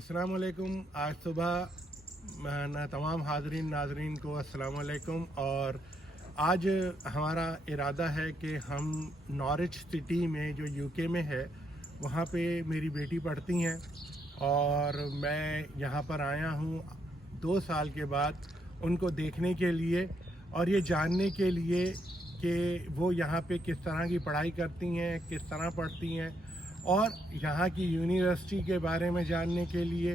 अस्सलाम वालेकुम। आज सुबह तमाम हाज़रीन नाज़रीन को अस्सलाम वालेकुम। और आज हमारा इरादा है कि हम नॉरिच सिटी में जो यूके में है वहाँ पे मेरी बेटी पढ़ती हैं और मैं यहाँ पर आया हूँ 2 साल के बाद उनको देखने के लिए और ये जानने के लिए कि वो यहाँ पे किस तरह की पढ़ाई करती हैं, किस तरह पढ़ती हैं, और यहाँ की यूनिवर्सिटी के बारे में जानने के लिए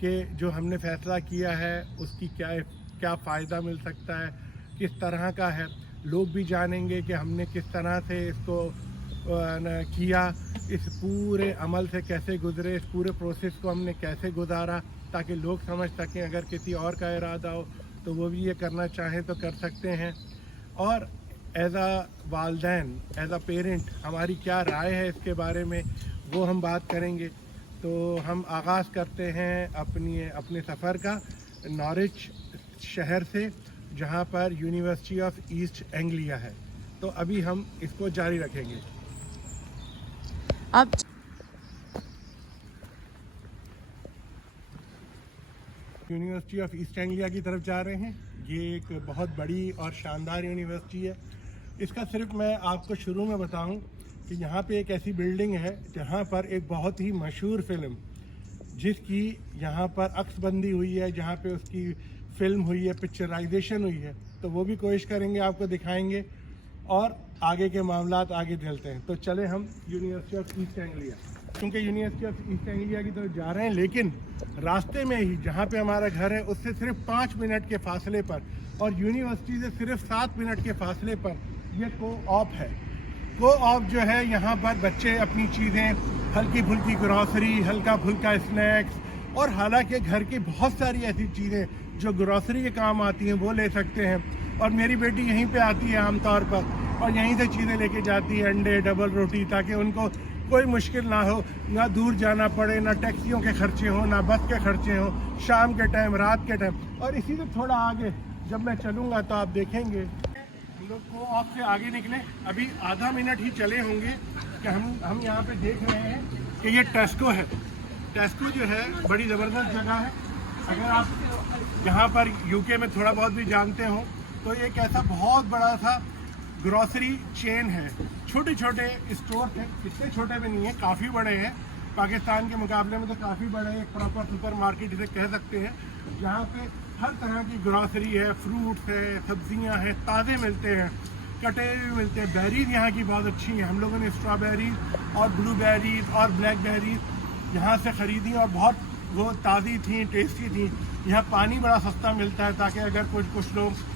कि जो हमने फ़ैसला किया है उसकी क्या फ़ायदा मिल सकता है, किस तरह का है। लोग भी जानेंगे कि हमने किस तरह से इसको किया, इस पूरे अमल से कैसे गुज़रे, इस पूरे प्रोसेस को हमने कैसे गुजारा, ताकि लोग समझ सकें। अगर किसी और का इरादा हो तो वो भी ये करना चाहें तो कर सकते हैं। और एज़ आ वालदैन, एज़ आ पेरेंट हमारी क्या राय है इसके बारे में वो हम बात करेंगे। तो हम आगाज़ करते हैं अपने सफ़र का नॉरिच शहर से, जहाँ पर यूनिवर्सिटी ऑफ ईस्ट एंग्लिया है। तो अभी हम इसको जारी रखेंगे। अब यूनिवर्सिटी ऑफ ईस्ट एंग्लिया की तरफ जा रहे हैं। ये एक बहुत बड़ी और शानदार यूनिवर्सिटी है। इसका सिर्फ मैं आपको शुरू में बताऊं कि यहाँ पे एक ऐसी बिल्डिंग है जहाँ पर एक बहुत ही मशहूर फ़िल्म, जिसकी यहाँ पर अक्सबंदी हुई है, जहाँ पे उसकी फ़िल्म हुई है, पिक्चराइजेशन हुई है, तो वो भी कोशिश करेंगे, आपको दिखाएंगे और आगे के मामलात आगे चलते हैं। तो चले हम यूनिवर्सिटी ऑफ ईस्ट एंग्लिया, क्योंकि यूनिवर्सिटी ऑफ ईस्ट एंग्लिया की तरफ जा रहे हैं, लेकिन रास्ते में ही जहाँ पे हमारा घर है उससे सिर्फ 5 मिनट के फासले पर और यूनिवर्सिटी से सिर्फ 7 मिनट के फासले पर ये को-ऑप है। को-ऑप जो है, यहाँ पर बच्चे अपनी चीज़ें, हल्की फुल्की ग्रॉसरी, हल्का फुल्का स्नैक्स, और हालांकि घर की बहुत सारी ऐसी चीज़ें जो ग्रॉसरी के काम आती हैं वो ले सकते हैं। और मेरी बेटी यहीं पे आती है आमतौर पर और यहीं से चीज़ें लेके जाती है, अंडे, डबल रोटी, ताकि उनको कोई मुश्किल ना हो, ना दूर जाना पड़े, ना टैक्सियों के खर्चे हों, ना बस के खर्चे हों, शाम के टाइम, रात के टाइम। और इसी से थोड़ा आगे जब मैं चलूँगा तो आप देखेंगे हम लोग को आपसे आगे निकले, अभी आधा मिनट ही चले होंगे कि हम यहाँ पे देख रहे हैं कि ये टेस्को है। टेस्को जो है बड़ी ज़बरदस्त जगह है। अगर आप यहाँ पर यूके में थोड़ा बहुत भी जानते हो तो एक ऐसा बहुत बड़ा सा ग्रॉसरी चेन है। छोटे छोटे स्टोर हैं, इतने छोटे भी नहीं है, काफ़ी बड़े हैं। पाकिस्तान के मुकाबले में तो काफ़ी बड़े, एक प्रॉपर सुपर मार्केट इसे कह सकते हैं, जहाँ पे हर तरह की ग्रॉसरी है, फ्रूट्स है, सब्जियां हैं, ताज़े मिलते हैं, कटे हुए मिलते हैं। बेरीज यहाँ की बहुत अच्छी हैं। हम लोगों ने स्ट्रॉबेरीज और ब्लूबेरीज और ब्लैकबेरीज यहाँ से ख़रीदी और बहुत वो ताज़ी थी, टेस्टी थी। यहाँ पानी बड़ा सस्ता मिलता है, ताकि अगर कुछ लोग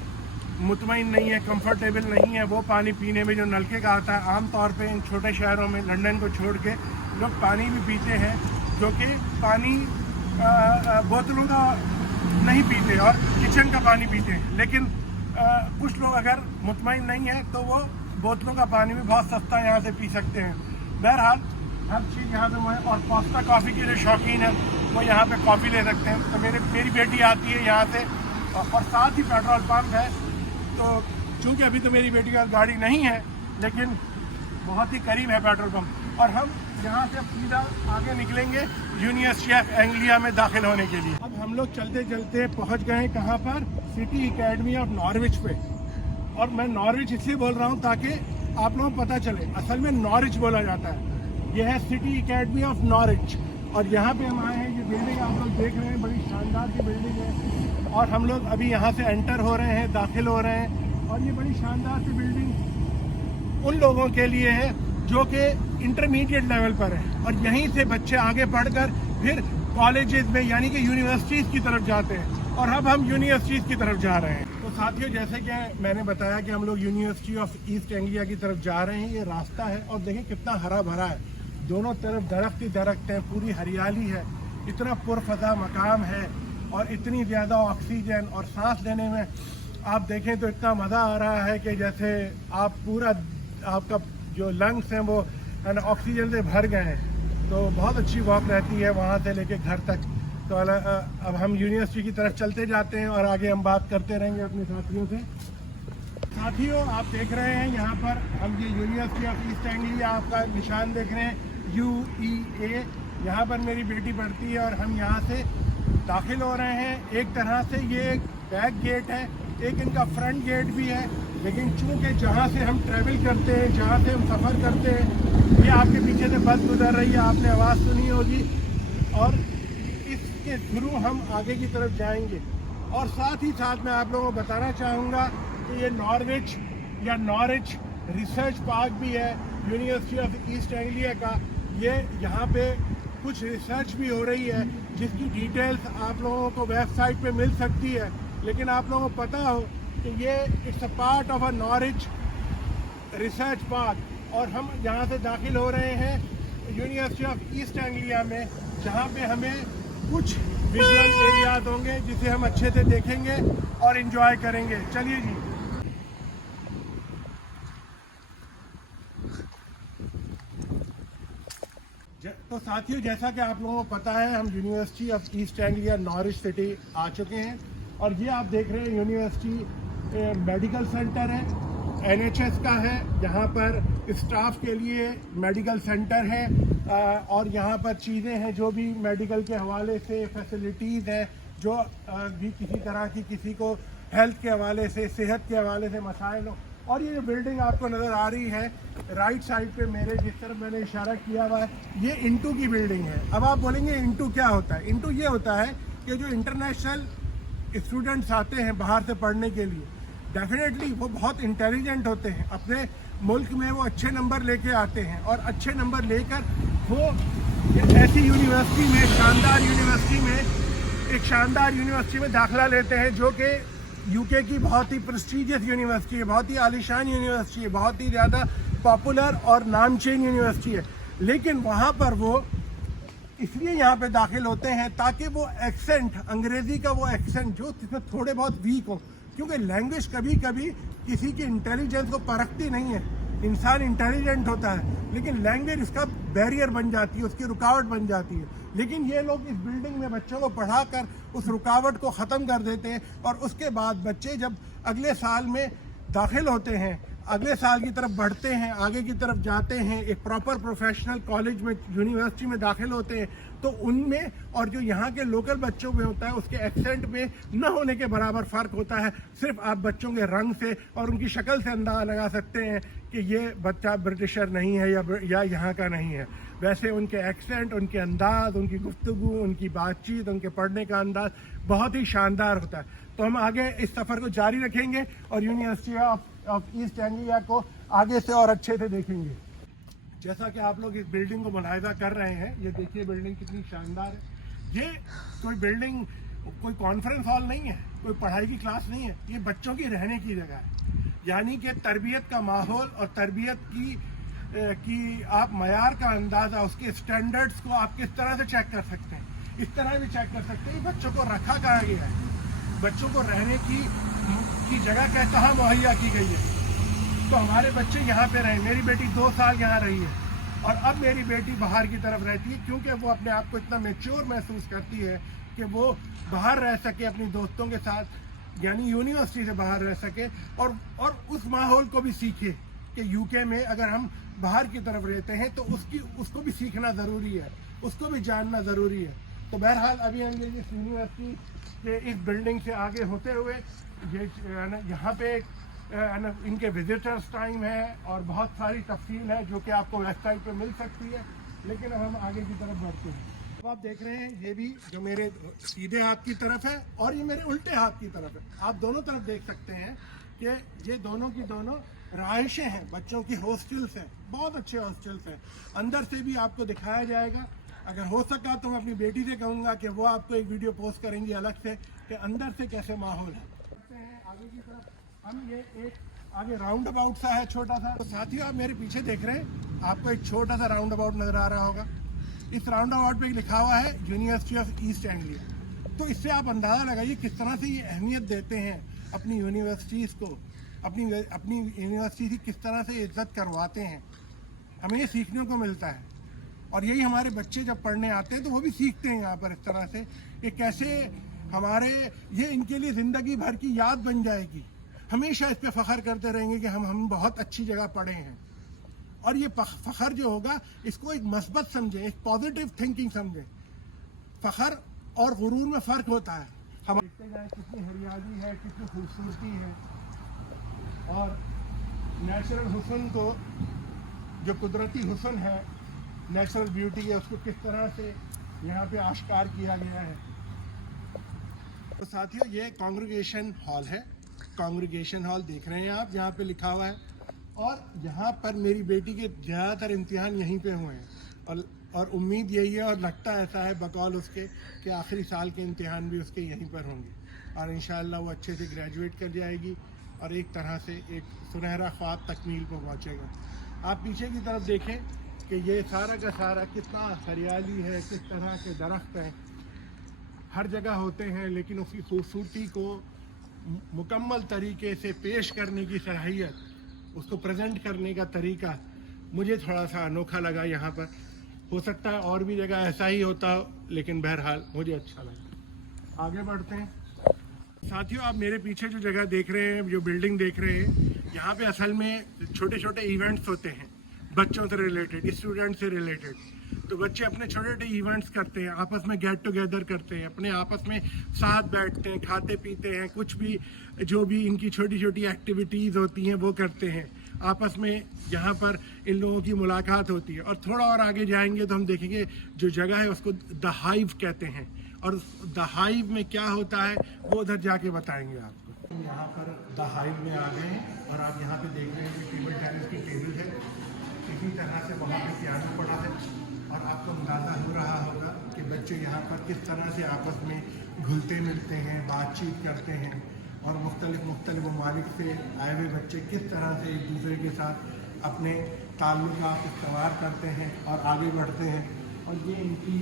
मुतमईन नहीं है, कंफर्टेबल नहीं है वो पानी पीने में जो नलके का आता है, आम तौर पे इन छोटे शहरों में, लंदन को छोड़ के, लोग पानी भी पीते हैं, जो कि पानी बोतलों का नहीं पीते और किचन का पानी पीते हैं। लेकिन कुछ लोग अगर मुतमईन नहीं है तो वो बोतलों का पानी भी बहुत सस्ता यहाँ से पी सकते हैं। बहरहाल हर चीज़ यहाँ पे है। और कोस्टा कॉफ़ी के जो शौकीन है वो यहाँ पे कॉफ़ी ले सकते हैं। तो मेरी बेटी आती है यहाँ से, और साथ ही पेट्रोल पंप है। तो चूँकि अभी तो मेरी बेटी का गाड़ी नहीं है, लेकिन बहुत ही करीब है पेट्रोल पंप, और हम यहाँ से सीधा आगे निकलेंगे यूनिवर्सिटी ऑफ एंग्लिया में दाखिल होने के लिए। अब हम लोग चलते चलते पहुँच गए हैं कहाँ पर, सिटी एकेडमी ऑफ नॉर्विच पे। और मैं नॉर्विच इसलिए बोल रहा हूँ ताकि आप लोगों को पता चले, असल में नॉरिच बोला जाता है। यह है सिटी एकेडमी ऑफ नॉरिच, और यहाँ पे हम आए हैं। ये बिल्डिंग आप लोग देख रहे हैं, बड़ी शानदार की बिल्डिंग है, और हम लोग अभी यहाँ से एंटर हो रहे हैं, दाखिल हो रहे हैं। और ये बड़ी शानदार सी बिल्डिंग उन लोगों के लिए है जो कि इंटरमीडिएट लेवल पर है, और यहीं से बच्चे आगे पढ़कर फिर कॉलेजेस में, यानी कि यूनिवर्सिटीज़ की तरफ जाते हैं। और अब हम यूनिवर्सिटीज़ की तरफ जा रहे हैं। तो साथियों, जैसे कि मैंने बताया कि हम लोग यूनिवर्सिटी ऑफ ईस्ट एंग्लिया की तरफ जा रहे हैं। ये रास्ता है और देखिए कितना हरा भरा है, दोनों तरफ दरख्त ही दरख्त हैं, पूरी हरियाली है, इतना पुरफजा मकाम है और इतनी ज़्यादा ऑक्सीजन, और सांस लेने में आप देखें तो इतना मज़ा आ रहा है कि जैसे आप पूरा, आपका जो लंग्स हैं वो ऑक्सीजन से भर गए हैं। तो बहुत अच्छी वॉक रहती है वहाँ से लेके घर तक। तो अब हम यूनिवर्सिटी की तरफ चलते जाते हैं और आगे हम बात करते रहेंगे अपने साथियों से। साथियों, आप देख रहे हैं यहाँ पर हम ये यूनिवर्सिटी ऑफ ईस्ट एंग्लिया, आपका निशान देख रहे हैं, UEA, यहाँ पर मेरी बेटी पढ़ती है और हम यहाँ से दाखिल हो रहे हैं। एक तरह से ये एक बैक गेट है, एक इनका फ्रंट गेट भी है, लेकिन चूँकि जहाँ से हम ट्रैवल करते हैं, जहाँ से हम सफ़र करते हैं, ये आपके पीछे से बस गुजर रही है, आपने आवाज़ सुनी होगी, और इसके थ्रू हम आगे की तरफ जाएंगे। और साथ ही साथ मैं आप लोगों को बताना चाहूँगा कि ये नॉर्विच या नॉरिच रिसर्च पार्क भी है यूनिवर्सिटी ऑफ ईस्ट एंग्लिया का। ये यहाँ पे कुछ रिसर्च भी हो रही है जिसकी डिटेल्स आप लोगों को वेबसाइट पे मिल सकती है, लेकिन आप लोगों को पता हो कि ये it's a part of a Norwich research park. और हम यहाँ से दाखिल हो रहे हैं यूनिवर्सिटी ऑफ ईस्ट एंग्लिया में, जहाँ पे हमें कुछ विजुअल एरियाज होंगे जिसे हम अच्छे से देखेंगे और इन्जॉय करेंगे। चलिए जी। तो साथियों, जैसा कि आप लोगों को पता है, हम university of East Anglia Norwich city आ चुके हैं, और ये आप देख रहे हैं यूनिवर्सिटी मेडिकल सेंटर है, NHS का है। यहाँ पर स्टाफ के लिए मेडिकल सेंटर है, और यहाँ पर चीज़ें हैं जो भी मेडिकल के हवाले से फैसिलिटीज़ हैं, जो भी किसी तरह की किसी को हेल्थ के हवाले से, सेहत के हवाले से मसाइल हो। और ये जो बिल्डिंग आपको नज़र आ रही है राइट साइड पे मेरे, जिस तरफ मैंने इशारा किया हुआ है, ये इंटू की बिल्डिंग है। अब आप बोलेंगे इंटू क्या होता है? इंटू ये होता है कि जो इंटरनेशनल स्टूडेंट्स आते हैं बाहर से पढ़ने के लिए, डेफिनेटली वो बहुत इंटेलिजेंट होते हैं, अपने मुल्क में वो अच्छे नंबर लेके आते हैं, और अच्छे नंबर लेकर वो ऐसी यूनिवर्सिटी में, शानदार यूनिवर्सिटी में, एक शानदार यूनिवर्सिटी में दाखिला लेते हैं, जो कि यूके की बहुत ही प्रेस्टीजियस यूनिवर्सिटी है, बहुत ही आलीशान यूनिवर्सिटी है, बहुत ही ज़्यादा पॉपुलर और नामचीन यूनिवर्सिटी है। लेकिन वहाँ पर वो इसलिए यहाँ पे दाखिल होते हैं ताकि वो एक्सेंट, अंग्रेज़ी का वो एक्सेंट जो इसमें थोड़े बहुत वीक हो, क्योंकि लैंग्वेज कभी कभी किसी की इंटेलिजेंस को परखती नहीं है। इंसान इंटेलिजेंट होता है, लेकिन लैंग्वेज उसका बैरियर बन जाती है, उसकी रुकावट बन जाती है। लेकिन ये लोग इस बिल्डिंग में बच्चों को पढ़ाकर उस रुकावट को ख़त्म कर देते हैं, और उसके बाद बच्चे जब अगले साल में दाखिल होते हैं, अगले साल की तरफ बढ़ते हैं, आगे की तरफ जाते हैं, एक प्रॉपर प्रोफेशनल कॉलेज में, यूनिवर्सिटी में दाखिल होते हैं, तो उनमें और जो यहाँ के लोकल बच्चों में होता है, उसके एक्सेंट में न होने के बराबर फ़र्क होता है। सिर्फ आप बच्चों के रंग से और उनकी शक्ल से अंदाज़ा लगा सकते हैं कि ये बच्चा ब्रिटिशर नहीं है या यहाँ का नहीं है। वैसे उनके एक्सेंट, उनके अंदाज़, उनकी गुफ्तगू, उनकी बातचीत, उनके पढ़ने का अंदाज़ बहुत ही शानदार होता है। तो हम आगे इस सफ़र को जारी रखेंगे और यूनिवर्सिटी ऑफ ईस्ट एंग्लिया को आगे से और अच्छे से देखेंगे। जैसा कि आप लोग इस बिल्डिंग को मुलाहिजा कर रहे हैं, ये देखिए बिल्डिंग कितनी शानदार है। ये कोई बिल्डिंग, कोई कॉन्फ्रेंस हॉल नहीं है, कोई पढ़ाई की क्लास नहीं है, ये बच्चों की रहने की जगह है। यानी कि तरबियत का माहौल और तरबियत की आप मयार का अंदाज़ा, उसके स्टैंडर्ड्स को आप किस तरह से चेक कर सकते हैं, इस तरह भी चेक कर सकते हैं बच्चों को रखा कहाँ गया है, बच्चों को रहने की जगह कहाँ मुहैया की गई है। तो हमारे बच्चे यहाँ पे रहे। मेरी बेटी 2 साल यहाँ रही है, और अब मेरी बेटी बाहर की तरफ रहती है, क्योंकि वो अपने आप को इतना मैच्योर महसूस करती है कि वो बाहर रह सके अपनी दोस्तों के साथ, यानी यूनिवर्सिटी से बाहर रह सके, और उस माहौल को भी सीखे कि यूके में अगर हम बाहर की तरफ रहते हैं तो उसको भी सीखना ज़रूरी है, उसको भी जानना ज़रूरी है। तो बहरहाल अभी हम ये इस यूनिवर्सिटी के इस बिल्डिंग से आगे होते हुए ये यहाँ पे इनके विजिटर्स टाइम है और बहुत सारी तफसील है जो कि आपको वेबसाइट पे मिल सकती है। लेकिन अब हम आगे की तरफ बढ़ते हैं। तो आप देख रहे हैं ये भी जो मेरे सीधे हाथ की तरफ है और ये मेरे उल्टे हाथ की तरफ है। आप दोनों तरफ देख सकते हैं कि ये दोनों की दोनों रहायशें हैं, बच्चों की हॉस्टल्स हैं, बहुत अच्छे हॉस्टल्स हैं। अंदर से भी आपको दिखाया जाएगा। अगर हो सका तो मैं अपनी बेटी से कहूँगा कि वो आपको एक वीडियो पोस्ट करेंगी अलग से कि अंदर से कैसे माहौल है। आगे की तरफ हम ये एक आगे राउंड अबाउट सा है छोटा सा। तो साथियों आप मेरे पीछे देख रहे हैं, आपको एक छोटा सा राउंड अबाउट नज़र आ रहा होगा। इस राउंड अबाउट पे लिखा हुआ है यूनिवर्सिटी ऑफ ईस्ट एंग्लिया। तो इससे आप अंदाज़ा लगाइए किस तरह से ये अहमियत देते हैं अपनी यूनिवर्सिटीज़ को, अपनी यूनिवर्सिटी की किस तरह से इज्जत करवाते हैं। हमें ये सीखने को मिलता है और यही हमारे बच्चे जब पढ़ने आते हैं तो वो भी सीखते हैं यहाँ पर इस तरह से कि कैसे ये इनके लिए ज़िंदगी भर की याद बन जाएगी। हमेशा इस पे फ़ख्र करते रहेंगे कि हम बहुत अच्छी जगह पढ़े हैं। और ये फ़ख्र जो होगा इसको एक मस्बत समझें, एक पॉजिटिव थिंकिंग समझें। फ़ख्र और गुरूर में फ़र्क होता है। हम देखते जाएं कितनी हरियाली है, कितनी खूबसूरती है, और नेचुरल हुस्न को, जो कुदरती हुस्न है, नेचुरल ब्यूटी है, उसको किस तरह से यहाँ पे आश्कार किया गया है। तो साथियों, ये कांग्रेगेशन हॉल है। कांग्रेगेशन हॉल देख रहे हैं आप, यहाँ पे लिखा हुआ है, और यहाँ पर मेरी बेटी के ज़्यादातर इम्तिहान यहीं पे हुए हैं, और उम्मीद यही है और लगता ऐसा है बकौल उसके कि आखिरी साल के इम्तिहान भी उसके यहीं पर होंगे, और इंशाअल्लाह वो अच्छे से ग्रेजुएट कर जाएगी और एक तरह से एक सुनहरा ख्वाब तकमील को पहुँचेगा। आप पीछे की तरफ देखें कि ये सारा का सारा कितना हरियाली है, किस तरह के दरख्त हैं, हर जगह होते हैं, लेकिन उसकी खूबसूरती को मुकम्मल तरीके से पेश करने की सलाहियत, उसको प्रेजेंट करने का तरीका मुझे थोड़ा सा अनोखा लगा यहाँ पर। हो सकता है और भी जगह ऐसा ही होता हो, लेकिन बहरहाल मुझे अच्छा लगा। आगे बढ़ते हैं साथियों। आप मेरे पीछे जो जगह देख रहे हैं, जो बिल्डिंग देख रहे हैं, यहाँ पे असल में छोटे छोटे इवेंट्स होते हैं बच्चों से रिलेटेड, स्टूडेंट से रिलेटेड। तो बच्चे अपने छोटे छोटे इवेंट्स करते हैं, आपस में गेट टुगेदर करते हैं, अपने आपस में साथ बैठते हैं, खाते पीते हैं, कुछ भी जो भी इनकी छोटी छोटी एक्टिविटीज़ होती हैं वो करते हैं आपस में। यहाँ पर इन लोगों की मुलाकात होती है। और थोड़ा और आगे जाएंगे तो हम देखेंगे जो जगह है उसको द हाइव कहते हैं, और द हाइव में क्या होता है वो उधर जाके बताएंगे आपको। यहाँ पर द हाइव में आ गए हैं, और आप यहाँ पे देख रहे हैं कि टेबल टेनिस की टेबल है, इसी तरह से वहाँ पे पियानो पड़ा है, और आपको अंदाज़ा हो रहा होगा कि बच्चे यहाँ पर किस तरह से आपस में घुलते मिलते हैं, बातचीत करते हैं, और मुख्तलिफ ममालिक से आए हुए बच्चे किस तरह से एक दूसरे के साथ अपने ताल्लुकात इस्तवार करते हैं और आगे बढ़ते हैं। और ये इनकी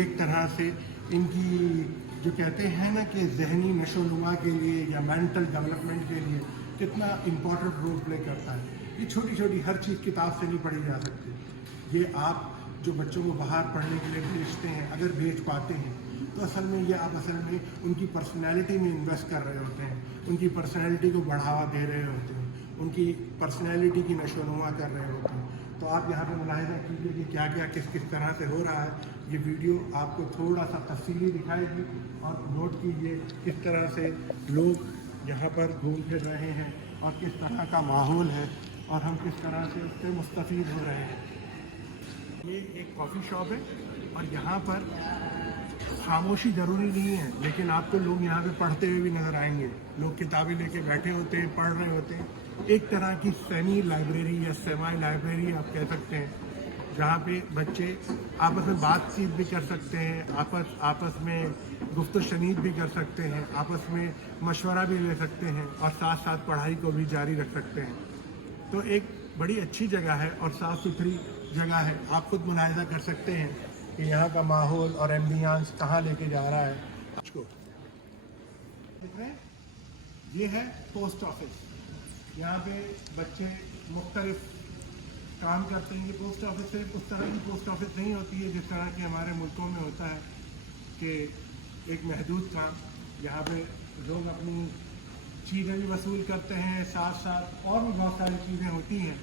एक तरह से इनकी जो कहते हैं ना कि ज़हनी नशोनुमा के लिए या मेंटल डेवलपमेंट के लिए कितना इम्पोर्टेंट रोल प्ले करता है। ये छोटी छोटी हर चीज़ किताब से नहीं पढ़ी जा सकती। ये आप जो बच्चों को बाहर पढ़ने के लिए भेजते हैं, अगर भेज पाते हैं तो असल में ये आप असल में उनकी पर्सनैलिटी में इन्वेस्ट कर रहे होते हैं, उनकी पर्सनैलिटी को बढ़ावा दे रहे होते हैं, उनकी पर्सनैलिटी की नशोनुमा कर रहे होते हैं। तो आप यहाँ पे मुलाहिजा कीजिए कि क्या क्या किस किस तरह से हो रहा है। ये वीडियो आपको थोड़ा सा तफसीली दिखाएगी, और नोट कीजिए किस तरह से लोग यहाँ पर घूम फिर रहे हैं और किस तरह का माहौल है, और हम किस तरह से उससे मुस्तफ़ीद हो रहे हैं। ये एक कॉफ़ी शॉप है, और यहाँ पर खामोशी ज़रूरी नहीं है, लेकिन आपको लोग यहाँ पे पढ़ते हुए भी नज़र आएंगे। लोग किताबें लेके बैठे होते हैं, पढ़ रहे होते हैं। एक तरह की सेमी लाइब्रेरी या सेमी लाइब्रेरी आप कह सकते हैं, जहाँ पे बच्चे आपस में बातचीत भी कर सकते हैं, आपस में गुफ्त शनीद भी कर सकते हैं, आपस में मशवरा भी ले सकते हैं, और साथ साथ पढ़ाई को भी जारी रख सकते हैं। तो एक बड़ी अच्छी जगह है और साफ़ सुथरी जगह है। आप खुद मुलाहिजा कर सकते हैं कि यहाँ का माहौल और एम्बियंस कहाँ लेके जा रहा है। देख रहे हैं, ये है पोस्ट ऑफिस। यहाँ पे बच्चे मुख्तलिफ काम करते हैं। ये पोस्ट ऑफिस सिर्फ उस तरह की पोस्ट ऑफिस नहीं होती है जिस तरह के हमारे मुल्कों में होता है कि एक महदूद काम। यहाँ पे लोग अपनी चीज़ें भी वसूल करते हैं, साथ साथ और भी बहुत सारी चीज़ें होती हैं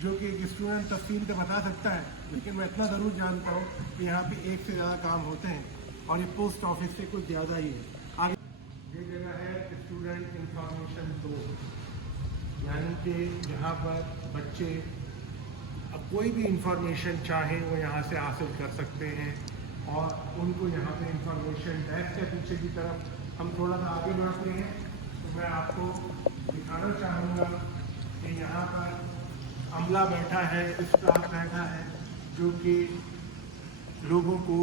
जो कि एक स्टूडेंट तफसील से बता सकता है, लेकिन मैं इतना ज़रूर जानता हूँ कि यहाँ पे एक से ज़्यादा काम होते हैं, और ये पोस्ट ऑफिस से कुछ ज़्यादा ही है। आगे ये जगह है स्टूडेंट इंफॉर्मेशन डोर, यानी कि यहाँ पर बच्चे अब कोई भी इंफॉर्मेशन चाहें वो यहाँ से हासिल कर सकते हैं, और उनको यहाँ पे इंफॉर्मेशन डेस्क के पीछे की तरफ हम थोड़ा सा आगे बढ़ते हैं तो मैं आपको दिखाना चाहूँगा कि यहाँ पर अमला बैठा है, स्टाफ बैठा है, जो कि लोगों को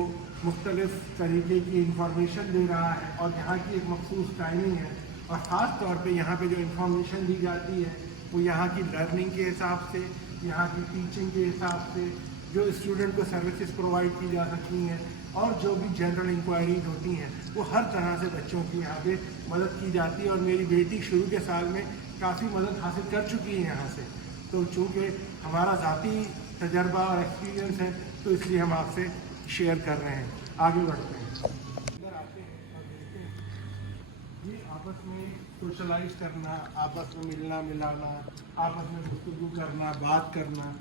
मुख्तलिफ तरीके की इंफॉर्मेशन दे रहा है, और यहाँ की एक मखसूस टाइमिंग है। और ख़ास तौर पे यहाँ पे जो इंफॉर्मेशन दी जाती है वो यहाँ की लर्निंग के हिसाब से, यहाँ की टीचिंग के हिसाब से, जो स्टूडेंट को सर्विसेज प्रोवाइड की जा सकती हैं, और जो भी जनरल इंक्वायरीज होती हैं वो हर तरह से बच्चों की यहाँ पे मदद की जाती है। और मेरी बेटी शुरू के साल में काफ़ी मदद हासिल कर चुकी है यहाँ से। तो चूँकि हमारा ज़ाती तजर्बा और एक्सपीरियंस है तो इसलिए हम आपसे शेयर कर रहे हैं। आगे बढ़ते हैं, इधर आते हैं और देखते हैं ये आपस में सोशलाइज करना, आपस में मिलना मिलाना, आपस में गुफ्तगू करना, बात करना,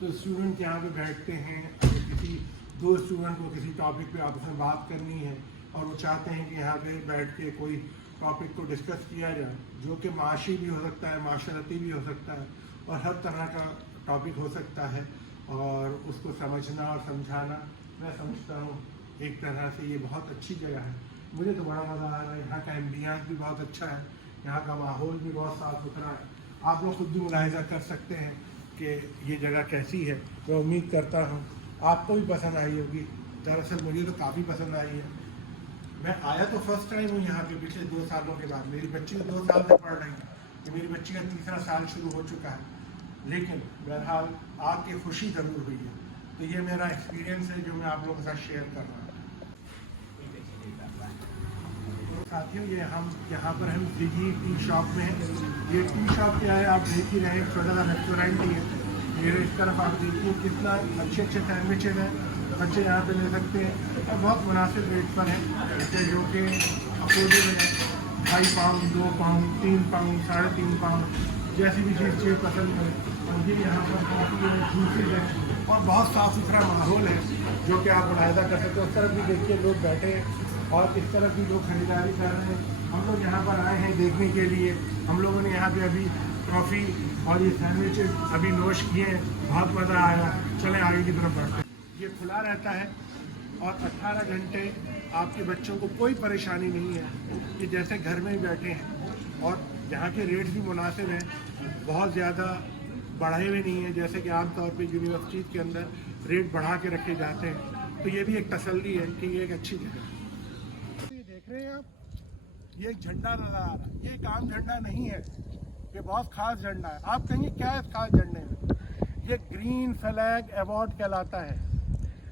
تو اسٹوڈنٹ یہاں پہ بیٹھتے ہیں, اگر کسی دو اسٹوڈنٹ کو کسی ٹاپک پہ آپس میں بات کرنی ہے اور وہ چاہتے ہیں کہ یہاں پہ بیٹھ کے کوئی ٹاپک کو ڈسکس کیا جائے, جو کہ معاشی بھی ہو سکتا ہے, معاشرتی بھی ہو سکتا ہے, اور ہر طرح کا ٹاپک ہو سکتا ہے, اور اس کو سمجھنا اور سمجھانا, میں سمجھتا ہوں ایک طرح سے یہ بہت اچھی جگہ ہے. مجھے تو بڑا مزہ آ رہا ہے, یہاں کا ایمبیانس بھی بہت اچھا ہے, یہاں کا ماحول بھی بہت صاف ستھرا ہے. آپ لوگ خود بھی ملاحظہ کر سکتے ہیں کہ یہ جگہ کیسی ہے. میں امید کرتا ہوں آپ کو بھی پسند آئی ہوگی. دراصل مجھے تو کافی پسند آئی ہے. میں آیا تو فرسٹ ٹائم ہوں یہاں پہ پچھلے 2 سالوں کے بعد. میری بچی 2 سال سے پڑھ رہی ہے, کہ میری بچی کا 3را سال شروع ہو چکا ہے, لیکن بہرحال آ کے خوشی ضرور ہوئی ہے. تو یہ میرا ایکسپیرینس ہے جو میں آپ لوگوں کے ساتھ شیئر کر رہا ہوں. ساتھیوں, یہ ہم یہاں پر ہم زگی ٹی شاپ میں ہیں. یہ ٹی شاپ کیا ہے آپ دیکھ ہی رہے ہیں, چھوٹا سا ریسٹورینٹ ہی ہے. میرے اس طرف آپ دیکھیے کتنا اچھے اچھے سینڈوچز ہیں, بچے یہاں پہ لے سکتے ہیں, اور بہت مناسب ریٹ پر ہیں, جو کہ افورڈیبل ہے. 2.5 پاؤنڈ, 2 پاؤنڈ, 3 پاؤنڈ, 3.5 پاؤنڈ, جیسی بھی چیز پسند کریں. اور یہ یہاں پر کافی جوسز ہے اور بہت صاف ستھرا ماحول ہے, جو کہ آپ ملاحظہ کر سکتے ہیں. اس طرف بھی دیکھیے لوگ بیٹھے ہیں, اور اس طرف بھی لوگ خریداری کر رہے ہیں. ہم لوگ یہاں پر آئے ہیں دیکھنے کے لیے. ہم لوگوں نے یہاں پہ ابھی کافی اور یہ سینڈوچز ابھی نوش کیے ہیں, بہت مزہ آیا. چلیں آگے کی طرف بڑھتے ہیں. یہ کھلا رہتا ہے اور 18 گھنٹے آپ کے بچوں کو کوئی پریشانی نہیں ہے, کہ جیسے گھر میں ہی بیٹھے ہیں. اور یہاں کے ریٹ بھی مناسب ہیں, بہت زیادہ بڑھے ہوئے نہیں ہیں جیسے کہ عام طور پہ یونیورسٹیز کے اندر ریٹ بڑھا کے رکھے جاتے ہیں. تو یہ بھی ایک تسلی ہے کہ یہ ایک اچھی جگہ ہے. یہ دیکھ رہے ہیں آپ, یہ ایک جھنڈا نظر آ رہا ہے. یہ ایک عام جھنڈا نہیں ہے, یہ بہت خاص جھنڈا ہے. آپ کہیں گے کیا ہے اس خاص جھنڈے میں؟ یہ گرین فلیگ ایوارڈ کہلاتا ہے.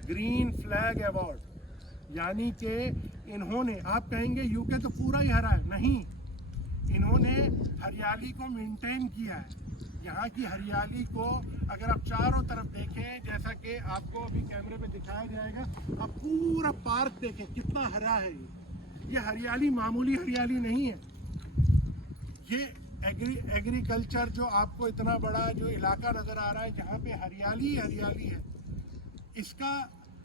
گرین فلیگ ایوارڈ یعنی کہ انہوں نے, آپ کہیں گے یو کے تو پورا ہی ہرا ہے. نہیں, انہوں نے ہریالی کو مینٹین کیا ہے. یہاں کی ہریالی کو اگر آپ چاروں طرف دیکھیں, جیسا کہ آپ کو ابھی کیمرے پہ دکھایا جائے گا, آپ پورا پارک دیکھیں کتنا ہرا ہے. یہ ہریالی معمولی ہریالی نہیں ہے. یہ ایگریکلچر جو آپ کو اتنا بڑا جو علاقہ نظر آ رہا ہے جہاں پہ ہریالی ہی ہریالی ہے, اس کا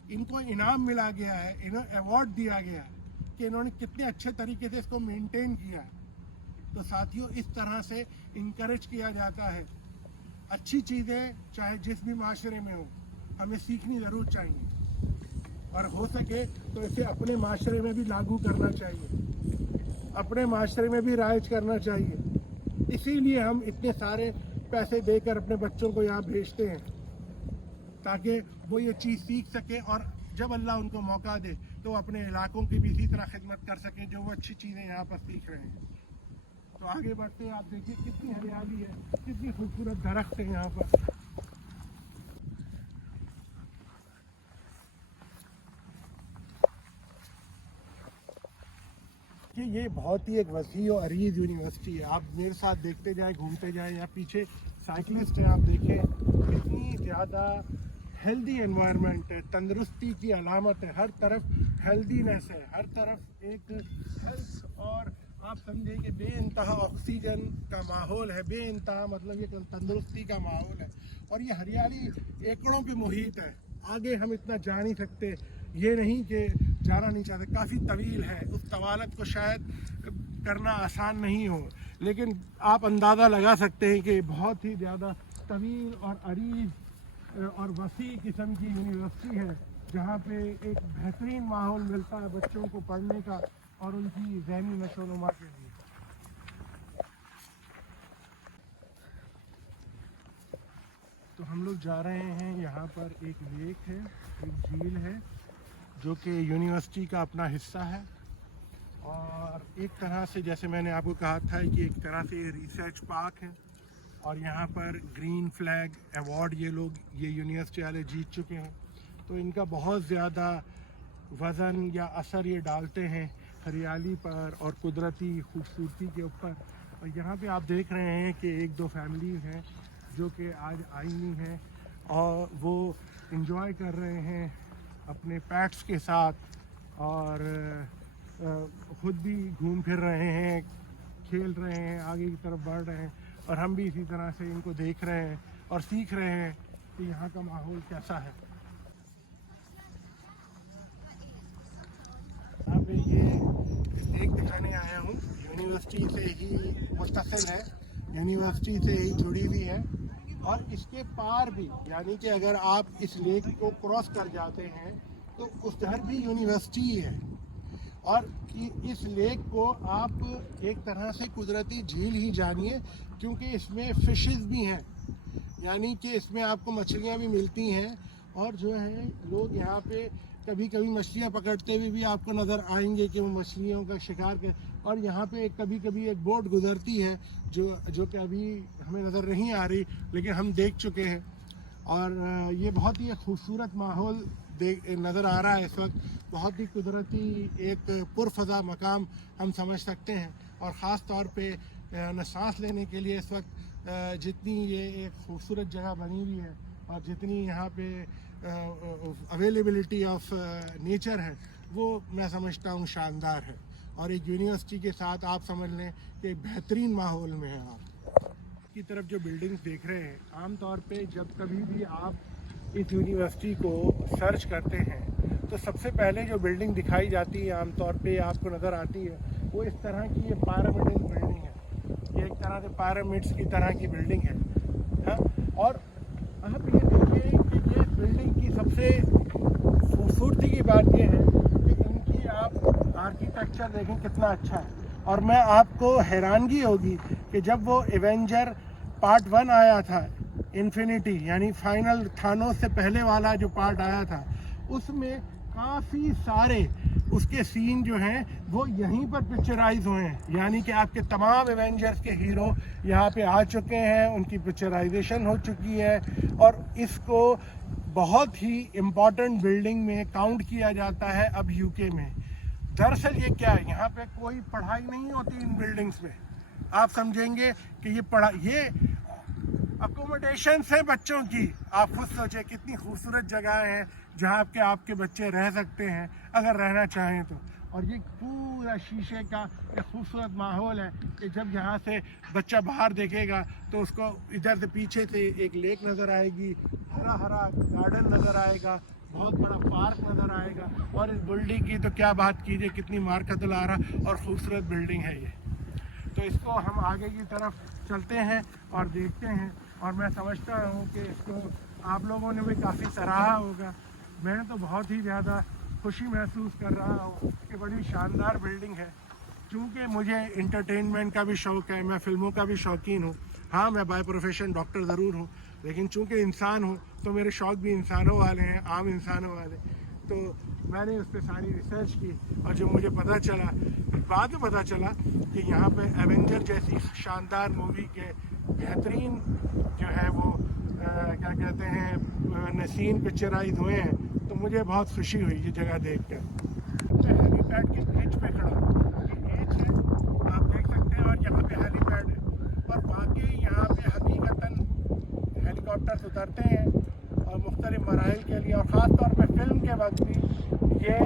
ان کو انعام ملا گیا ہے, انہیں ایوارڈ دیا گیا ہے کہ انہوں نے کتنے اچھے طریقے سے اس کو مینٹین کیا ہے. تو ساتھیوں, اس طرح سے انکریج کیا جاتا ہے. اچھی چیزیں چاہے جس بھی معاشرے میں ہو, ہمیں سیکھنی ضرور چاہیے, اور ہو سکے تو اسے اپنے معاشرے میں بھی لاگو کرنا چاہیے, اپنے معاشرے میں بھی رائج کرنا چاہیے. اسی لیے ہم اتنے سارے پیسے دے کر اپنے بچوں کو یہاں بھیجتے ہیں, تاکہ وہ یہ چیز سیکھ سکیں, اور جب اللہ ان کو موقع دے تو وہ اپنے علاقوں کی بھی اسی طرح خدمت کر سکیں جو وہ اچھی چیزیں یہاں پر سیکھ رہے ہیں. تو آگے بڑھتے ہیں. آپ دیکھیے کتنی ہریالی ہے, کتنی خوبصورت درخت ہیں یہاں پر. کہ یہ بہت ہی ایک وسیع و عریض یونیورسٹی ہے. آپ میرے ساتھ دیکھتے جائیں, گھومتے جائیں. یا پیچھے سائیکلسٹ ہیں, آپ دیکھیں کتنی زیادہ ہیلدی انوائرمنٹ ہے, تندرستی کی علامت ہے. ہر طرف ہیلدینس ہے, ہر طرف ایک ہیلتھ, اور آپ سمجھیں کہ بے انتہا آکسیجن کا ماحول ہے. بے انتہا مطلب یہ تندرستی کا ماحول ہے. اور یہ ہریالی ایکڑوں پہ محیط ہے. آگے ہم اتنا جا نہیں سکتے, یہ نہیں کہ جانا نہیں چاہتے, کافی طویل ہے. اس طوالت کو شاید کرنا آسان نہیں ہو, لیکن آپ اندازہ لگا سکتے ہیں کہ بہت ہی زیادہ طویل اور عریض اور وسیع قسم کی یونیورسٹی ہے, جہاں پہ ایک بہترین ماحول ملتا ہے بچوں کو پڑھنے کا اور ان کی ذہنی نشو و نما کے لیے. تو ہم لوگ جا رہے ہیں, یہاں پر ایک لیک ہے, ایک جھیل ہے, جو کہ یونیورسٹی کا اپنا حصہ ہے. اور ایک طرح سے جیسے میں نے آپ کو کہا تھا کہ ایک طرح سے یہ ریسرچ پارک ہے, اور یہاں پر گرین فلیگ ایوارڈ یہ یونیورسٹی والے جیت چکے ہیں. تو ان کا بہت زیادہ وزن یا اثر یہ ڈالتے ہیں ہریالی پر اور قدرتی خوبصورتی کے اوپر. اور یہاں پہ آپ دیکھ رہے ہیں کہ 1-2 فیملیز ہیں جو کہ آج آئی ہوئی ہیں, اور وہ انجوائے کر رہے ہیں اپنے پیٹس کے ساتھ, اور خود بھی گھوم پھر رہے ہیں, کھیل رہے ہیں, آگے کی طرف بڑھ رہے ہیں. اور ہم بھی اسی طرح سے ان کو دیکھ رہے ہیں اور سیکھ رہے ہیں कि यहाँ का माहौल कैसा है। यहाँ पे ये लेक दिखाने आया हूँ, यूनिवर्सिटी से ही मुस्तकिल है, यूनिवर्सिटी से ही जुड़ी हुई है। और इसके पार भी, यानी कि अगर आप इस लेक को क्रॉस कर जाते हैं तो उधर भी यूनिवर्सिटी है। और इस लेक को आप एक तरह से कुदरती झील ही जानिए, क्योंकि इसमें फिशेस भी हैं, यानी कि इसमें आपको मछलियाँ भी मिलती हैं। और जो है लोग यहाँ पे कभी कभी मछलियाँ पकड़ते हुए भी आपको नज़र आएंगे कि वो मछलियों का शिकार कर। और यहाँ पे कभी कभी एक बोट गुजरती है जो कि अभी हमें नज़र नहीं आ रही, लेकिन हम देख चुके हैं। और ये बहुत ही खूबसूरत माहौल नज़र आ रहा है इस वक्त, बहुत ही कुदरती एक पुरफ़ज़ा मकाम हम समझ सकते हैं। और ख़ास तौर पे सांस लेने के लिए इस वक्त जितनी ये एक खूबसूरत जगह बनी हुई है और जितनी यहाँ पे अवेलेबिलिटी ऑफ नेचर है, वो मैं समझता हूँ शानदार है। और एक यूनिवर्सिटी के साथ आप समझ लें कि एक बेहतरीन माहौल में है। आप की तरफ जो बिल्डिंग्स देख रहे हैं, आम तौर पे जब कभी भी आप इस यूनिवर्सिटी को सर्च करते हैं तो सबसे पहले जो बिल्डिंग दिखाई जाती है आम तौर पे आपको नज़र आती है, वो इस तरह की ये पिरामिडल बिल्डिंग है। ये एक तरह से पिरामिड्स की तरह की बिल्डिंग है, हाँ। और आप ये देखिए कि ये बिल्डिंग की सबसे खूबसूरती की बात ये है कि इनकी आप आर्किटेक्चर देखें कितना अच्छा है। और मैं आपको हैरानगी होगी कि जब वो एवेंजर पार्ट 1 आया था, इन्फिनिटी यानी फाइनल थानोस से पहले वाला जो पार्ट आया था, उसमें काफ़ी सारे उसके सीन जो हैं वो यहीं पर पिक्चराइज हुए हैं। यानी कि आपके तमाम एवेंजर्स के हीरो यहाँ पे आ चुके हैं, उनकी पिक्चराइजेशन हो चुकी है। और इसको बहुत ही इम्पॉर्टेंट बिल्डिंग में काउंट किया जाता है अब यूके में। दरअसल ये क्या है, यहाँ पे कोई पढ़ाई नहीं होती इन बिल्डिंग्स में। आप समझेंगे कि ये अकोमोडेशन है बच्चों की। आप खुद सोचें कितनी खूबसूरत जगह है जहाँ आपके बच्चे रह सकते हैं अगर रहना चाहें तो। और ये पूरा शीशे का एक खूबसूरत माहौल है कि जब यहाँ से बच्चा बाहर देखेगा तो उसको इधर से पीछे से एक लेक नज़र आएगी, हरा हरा गार्डन नज़र आएगा, बहुत बड़ा पार्क नज़र आएगा। और इस बिल्डिंग की तो क्या बात कीजिए, कितनी मार्कतुल आरा और ख़ूबसूरत बिल्डिंग है ये। तो इसको हम आगे की तरफ चलते हैं और देखते हैं। और मैं समझता हूँ कि इसको आप लोगों ने भी काफ़ी सराहा होगा। मैं तो बहुत ही ज़्यादा खुशी महसूस कर रहा हूँ कि बड़ी शानदार बिल्डिंग है। क्योंकि मुझे इंटरटेनमेंट का भी शौक़ है, मैं फ़िल्मों का भी शौकीन हूँ। हाँ, मैं बाय प्रोफेशन डॉक्टर ज़रूर हूँ, लेकिन चूँकि इंसान हूँ तो मेरे शौक़ भी इंसानों वाले हैं, आम इंसानों वाले। तो मैंने उस पर सारी रिसर्च की और जो मुझे पता चला, बाद में पता चला कि यहाँ पे एवेंजर जैसी शानदार मूवी के बेहतरीन जो है वो क्या कहते हैं नसीन पिक्चराइज हुए हैं। तो मुझे बहुत खुशी हुई ये जगह देख कर। मैं हेलीपैड के एज पे खड़ा हूँ, एज है आप देख सकते हैं, और यहाँ पे हेलीपैड है। और वाकई यहाँ पे हकीकतन हेलीकॉप्टर उतरते हैं और मुख्तलिफ मराइल के लिए, और ख़ास तौर पर फिल्म के वक्त भी ये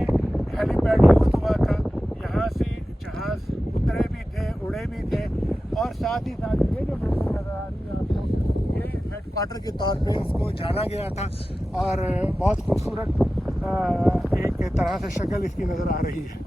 हेलीपैड यूज़ हुआ था। यहाँ से जहाज़ उतरे भी थे, उड़े भी थे। और साथ ही साथ ये जो बिल्डिंग नज़र आ रही है आपको, ये हेडक्वार्टर के तौर पे इसको जाना गया था। और बहुत खूबसूरत एक तरह से शक्ल इसकी नज़र आ रही है।